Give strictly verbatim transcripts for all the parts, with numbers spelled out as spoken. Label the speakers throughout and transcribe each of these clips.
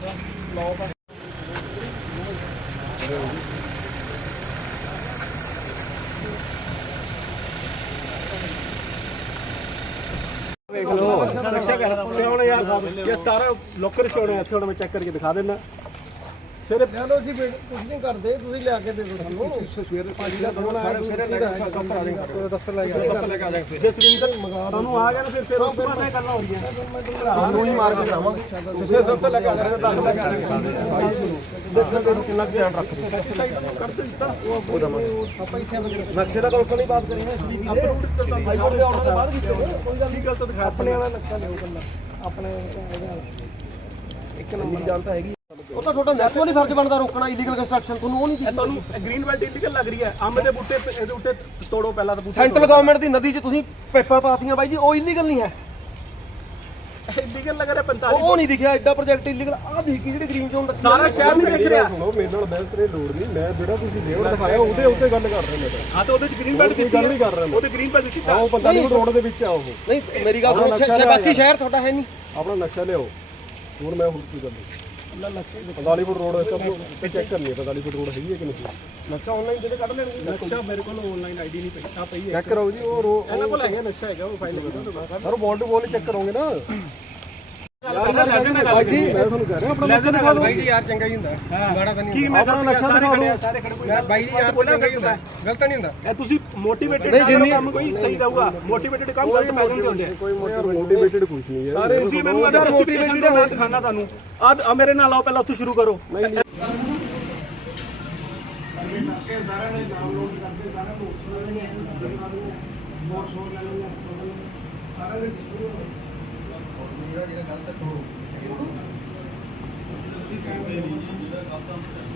Speaker 1: देख लो नक्शा क्या है यार, ये सारा लोकर स्टोर है, थोड़ा मैं चेक करके दिखा देना। फिर
Speaker 2: चलो जी कुछ नहीं करते, तुम लिया दे दो सानू सवेरे पाजी दा फोन आया, सवेरे दफ्तर आ जाएगा, दफ्तर ले जाएगा,
Speaker 1: जे सुरेंद्र सानू आ गया ना फिर फिर उसके बाद ये करना हो रही है, हम ही मार के जावांगे सवेरे दफ्तर लेके आ जाएगा, दस लेके आ जाएगा। देखो देखो कितना ध्यान रख रहे करते दिता वो दमा ਆਪਾਂ ਇੱਥੇ ਨਕਸ਼ੇ ਦਾ ਕੌਂਸਲ ਨਹੀਂ ਬਾਤ ਕਰੀ ਨਾ, ਇਸ ਵੀ ਅਪਰੂਵਡ ਹਾਈਕੋਰਟ ਦੇ ਆਰਡਰ ਤੋਂ ਬਾਅਦ ਕੀਤੇ ਕੋਈ ਗੱਲ ਨਹੀਂ, ਗੱਲ ਤਾਂ ਦਿਖਾ ਆਪਣੇ ਵਾਲਾ ਨਕਸ਼ਾ ਲਿਓ ਕੱਲਾ ਆਪਣੇ ਇੱਕ ਨੰਬਰ ਜਾਣਤਾ ਹੈਗੀ। ਉਹ ਤਾਂ ਤੁਹਾਡਾ ਨੈਚੁਰਲੀ ਫਰਜ਼ ਬਣਦਾ ਰੋਕਣਾ ਇਲੀਗਲ ਕੰਸਟਰਕਸ਼ਨ, ਤੁਹਾਨੂੰ ਉਹ ਨਹੀਂ ਕੀਤਾ। ਤੁਹਾਨੂੰ ਗ੍ਰੀਨ ਬੈਲਟ ਇਲੀਗਲ ਲੱਗ ਰਹੀ ਹੈ, ਅੰਬ ਦੇ ਬੂਟੇ ਇਹਦੇ ਉੱਤੇ ਤੋੜੋ ਪਹਿਲਾਂ ਤਾਂ। ਸੈਂਟਰਲ ਗਵਰਨਮੈਂਟ ਦੀ ਨਦੀ 'ਚ ਤੁਸੀਂ ਪਾਈਪਾਂ ਪਾਤੀਆਂ ਬਾਈ ਜੀ, ਉਹ ਇਲੀਗਲ ਨਹੀਂ ਹੈ। ਇਲੀਗਲ ਲੱਗ ਰਿਹਾ ਪੰਤਾਲੀ, ਉਹ ਨਹੀਂ ਦਿਖਿਆ ਐਡਾ ਪ੍ਰੋਜੈਕਟ ਇਲੀਗਲ। ਆਹ ਦੇਖ ਜਿਹੜੀ ਗ੍ਰੀਨ ਜ਼ੋਨ ਸਾਰਾ ਸ਼ਹਿਰ ਨਹੀਂ ਦੇਖ ਰਿਹਾ। ਸੁਣੋ ਮੇਰੇ ਨਾਲ ਬਹਿਸ ਤੇ ਲੋੜ ਨਹੀਂ, ਮੈਂ ਜਿਹੜਾ ਤੁਸੀਂ ਡੇਵਡ ਦਿਖਾਇਆ ਉਹਦੇ ਉੱਤੇ ਗੱਲ ਕਰ ਰਿਹਾ ਮੈਂ। ਹਾਂ ਤੇ ਉਹਦੇ 'ਚ ਗ੍ਰੀਨ ਬੈਲਟ ਦੀ ਗੱਲ ਨਹੀਂ ਕਰ ਰਿਹਾ ਮੈਂ, ਉਹਦੇ ਗ੍ਰੀਨ ਬੈਲਟ ਕੀਤਾ ਉਹ ਪੰਤਾਲੀ ਰੋਡ ਦੇ ਵਿੱਚ ਆ ਉਹ। ਨਹੀਂ ਮੇਰੀ ਗੱਲ ਸੁਣੋ, ਬਾਕੀ ਸ਼ਹਿਰ ਤੁਹਾਡਾ ਹੈ ਨਹੀਂ, ਆਪਣਾ ਨਕਸ਼ਾ ਲਿਆਓ ਹੋਰ ਮੈਂ ਹੁਣ ਕੀ ਕਰਦਾ। ਪੰਤਾਲੀ ਫੁੱਟ ਰੋਡ ਤੇ ਚੈੱਕ ਕਰਨੀ ਹੈ, ਪੰਤਾਲੀ ਫੁੱਟ ਰੋਡ ਹੈਗੀ ਹੈ ਕਿ ਨਹੀਂ। ਨਕਸ਼ਾ ਆਨਲਾਈਨ ਜਿਹੜੇ ਕੱਢ ਲੈਣਗੇ, ਨਕਸ਼ਾ ਮੇਰੇ ਕੋਲ ਆਨਲਾਈਨ ਆਈਡੀ ਨਹੀਂ ਪਈ ਆ ਪਈ ਹੈ, ਚੈੱਕ ਕਰੋ ਜੀ। ਉਹ ਇਹਨਾਂ ਕੋਲ ਹੈਗਾ ਨਕਸ਼ਾ ਹੈਗਾ, ਉਹ ਫਾਈਲ ਕਰੋ sir, ball to ball check ਕਰੋਗੇ ਨਾ। ਭਾਈ ਜੀ ਮੈਂ ਤੁਹਾਨੂੰ ਕਹਿ ਰਿਹਾ ਆਪਣਾ ਨਕਸ਼ਾ ਦਿਖਾ ਦਿਓ। ਭਾਈ ਜੀ ਯਾਰ ਚੰਗਾ ਹੀ ਹੁੰਦਾ, ਗਾੜਾ ਤਾਂ ਨਹੀਂ ਹੁੰਦਾ। ਆਪਣਾ ਨਕਸ਼ਾ ਦਿਖਾ ਦਿਓ ਸਾਰੇ ਖੜੇ। ਯਾਰ ਭਾਈ ਜੀ ਯਾਰ ਚੰਗਾ ਹੀ ਹੁੰਦਾ, ਗਲਤ ਨਹੀਂ ਹੁੰਦਾ। ਇਹ ਤੁਸੀਂ ਮੋਟੀਵੇਟਡ ਕੰਮ ਕੋਈ ਸਹੀ ਰਹੂਗਾ, ਮੋਟੀਵੇਟਡ ਕੰਮ ਗਲਤ ਪੈਸੇ ਨਹੀਂ ਹੁੰਦੇ। ਕੋਈ ਮੋਟੀਵੇਟਡ ਕੁਝ ਨਹੀਂ ਹੈ ਸਾਰੇ। ਤੁਸੀਂ ਮੈਨੂੰ ਅਦਰ ਮੋਟੀਵੇਟਡ ਮੈਂ ਦਿਖਾਣਾ ਤੁਹਾਨੂੰ। ਆ ਮੇਰੇ ਨਾਲ ਆਓ, ਪਹਿਲਾਂ ਉੱਥੋਂ ਸ਼ੁਰੂ ਕਰੋ। ਨਹੀਂ ਨਹੀਂ ਸਾਰਿਆਂ ਨੇ ਡਾਊਨਲੋਡ ਕਰਦੇ, ਸਾਰਿਆਂ ਨੂੰ ਬਹੁਤ ਸੋਚ ਲੈ ਲੈਂਦੇ ਸਾਰਾ ਵਿੱਚ ਜਿਹੜਾ ਜਿਹੜਾ ਗਲਤ ਕਰੋ ਤੁਸੀਂ ਕਹਿੰਦੇ ਨਹੀਂ ਜਿਹੜਾ ਗਲਤ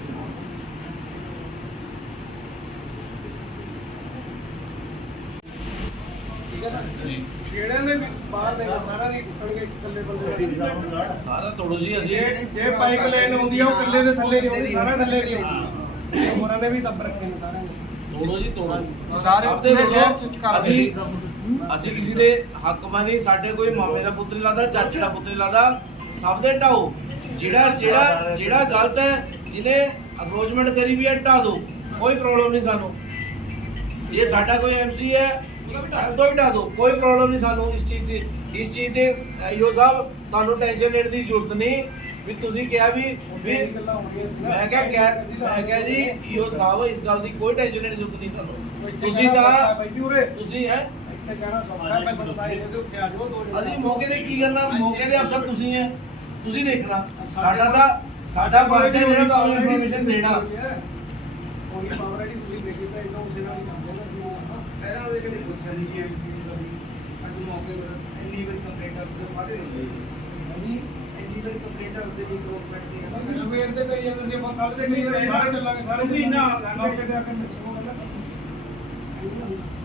Speaker 1: ਠੀਕ ਹੈ ਨਾ ਜੀ। ਕਿਹੜੇ ਨੇ ਵੀ ਬਾਹਰ ਨੇ ਸਾਰਾ ਨਹੀਂ ਟੁੱਟਣਗੇ, ਇਕੱਲੇ ਬੰਦੇ ਦਾ ਸਾਰਾ ਤੋੜੋ ਜੀ। ਅਸੀਂ ਜੇ ਪਾਈਪ ਲਾਈਨ ਹੁੰਦੀ ਆ ਉਹ ਇਕੱਲੇ ਦੇ ਥੱਲੇ ਨਹੀਂ ਹੁੰਦੀ, ਸਾਰਾ ਥੱਲੇ ਨਹੀਂ ਹੁੰਦੀ। ਹੋਰਾਂ ਨੇ ਵੀ ਦੱਬ ਰੱਖੇ ਨੇ ਸਾਰਿਆਂ ਨੇ। ਤੋੜੋ ਜੀ ਤੋੜੋ ਸਾਰੇ ਆਪਦੇ ਦੇਖੋ। ਅਸੀਂ ਅਸੀਂ ਕਿਸੇ ਦੇ ਹੱਕ ਮਾਨੀ, ਸਾਡੇ ਕੋਈ ਮਾਮੇ ਦਾ ਪੁੱਤ ਨਹੀਂ ਲੱਗਦਾ, ਚਾਚੇ ਦਾ ਪੁੱਤ ਨਹੀਂ ਲੱਗਦਾ, ਸਭ ਦੇ ਢਾਓ। ਜਿਹੜਾ ਜਿਹੜਾ ਜਿਹੜਾ ਗਲਤ ਹੈ, ਜਿਹਨੇ ਅਪਰੋਚਮੈਂਟ ਕਰੀ ਵੀ ਹੈ, ਢਾ ਦੋ, ਕੋਈ ਪ੍ਰੋਬਲਮ ਨਹੀਂ ਸਾਨੂੰ। ਇਹ ਸਾਡਾ ਕੋਈ ਐਮਸੀ ਹੈ ਤੋਂ ਢਾ ਦੋ, ਕੋਈ ਪ੍ਰੋਬਲਮ ਨਹੀਂ ਸਾਨੂੰ ਇਸ ਚੀਜ਼ ਦੀ। ਇਸ ਚੀਜ਼ ਦੇ ਈਓ ਸਾਹਿਬ ਤੁਹਾਨੂੰ ਟੈਨਸ਼ਨ ਲੈਣ ਦੀ ਜ਼ਰੂਰਤ ਨਹੀਂ ਵੀ ਤੁਸੀਂ ਕਿਹਾ ਵੀ ਮੈਂ ਕਿਹਾ ਮੈਂ ਕਿਹਾ ਜੀ ਈਓ ਸਾਹਿਬ ਇਸ ਗੱਲ ਦੀ ਕੋਈ ਟੈਨਸ਼ਨ ਲੈਣ ਦੀ ਜ਼ਰੂਰਤ ਨਹੀਂ ਤੁਹਾਨੂੰ। ਤੁਸੀਂ ਤਾਂ ਤੁਸੀਂ ਹੈ ਅਸੀਂ ਮੌਕੇ ਤੇ ਕੀ ਕਰਨਾ, ਮੌਕੇ ਦੇ ਅਫਸਰ ਤੁਸੀਂ ਹੈ, ਤੁਸੀਂ ਦੇਖਣਾ। ਸਾਡਾ ਤਾਂ ਸਾਡਾ ਫਰਜ਼ ਹੈ ਜਿਹੜਾ ਤੁਹਾਨੂੰ ਇਨਫੋਰਮੇਸ਼ਨ ਦੇਣਾ। ਉਹੀ ਪਾਵਰ ਹੈ ਤੁਸੀਂ ਦੇਖੀ ਤਾਂ ਇਹਨਾਂ ਉਸੇ ਨਾਲ ਹੀ ਕਰਦੇ ਨਾ। ਪਹਿਲਾਂ ਉਹਦੇ ਕਦੇ ਪੁੱਛਿਆ ਨਹੀਂ ਜੀ ਐਮਸੀ ਨੂੰ ਕਦੀ ਅੱਜ ਮੌਕੇ ਪਰ ਇੰਨੀ ਵਾਰੀ ਕੰਪਲੇਂਟ ਕਰਦੇ ਸਾਰੇ ਹੁੰਦੇ ਜੀ, ਇੰਨੀ ਵਾਰੀ ਕੰਪਲੇਂਟ ਕਰਦੇ ਜੀ ਗਵਰਨਮੈਂਟ ਦੀ। ਸਵੇਰ ਦੇ ਕਈ ਜਾਂਦੇ ਸੀ, ਕੱਲ ਦੇ ਕਈ ਸਾਰੇ ਚੱਲਾਂਗੇ, ਸਾਰੇ ਮਹੀਨਾ ਮੌਕੇ ਤੇ ਆ ਕੇ ਮਿਸੋ ਗੱਲ